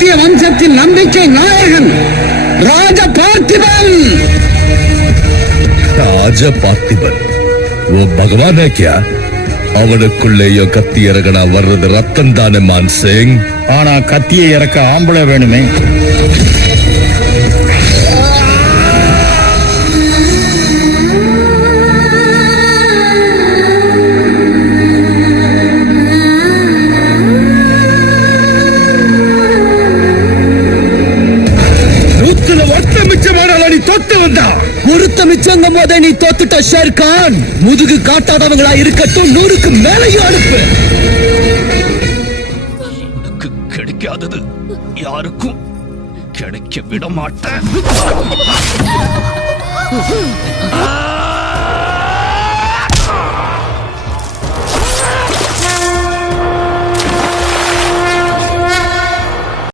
கத்திய வம்சத்தின் நம்பிக்கை நாயகன் ராஜ பார்த்திபன். ராஜ பார்த்திபன் वो भगवान है क्या? அவனுக்குள்ளேயோ கத்தி இறகனா வர்றது ரத்தம் தானே மான் சிங். ஆனா கத்தியை இறக்க ஆம்பளை வேணுமே. ஒருத்த மிச்சங்கும் போதே நீ தோத்துட்ட ஷேர்கான். முதுகு காட்டாதவங்களா இருக்கட்டும், 100க்கு மேலையும் அனுப்பு. எனக்கு கிடைக்காதது யாருக்கும் கிடைக்க விட மாட்டேன்.